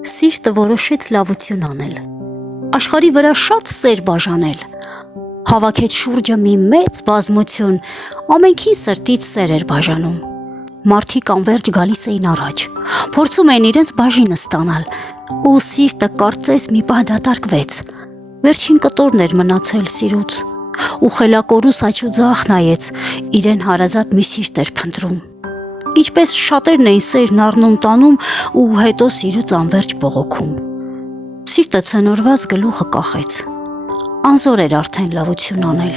Սիրտը որոշեց լավություն անել, աշխարհի վրա շատ սեր բաժանել, հավաքեց շուրջը մի մեծ բազմություն, ամենքին սրտից սեր էր բաժանում։ Մարդիկ անվերջ գալիս էին առաջ, փորձում էին իրենց բաժինը ստանալ, ու սիրտը կարծես մի պահ դատարկվեց, վերջին կտորն էր մնացել սիրուց, ու խելակորուս աչուձախ նայեց, իրեն հարազատ մի սիրտ էր փնտրում։ Ինչպես շատերն էին սերն առնում տանում ու հետո սիրուց անվերջ բողոքում։ Սիրտը ցնորված գլուխը կախեց, անզոր էր արդեն լավություն անել։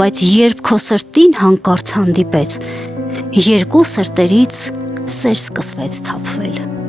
Բայց երբ քո սրտին հանկարծ հանդիպեց, երկու սրտերից սեր սկսվեց թափվել։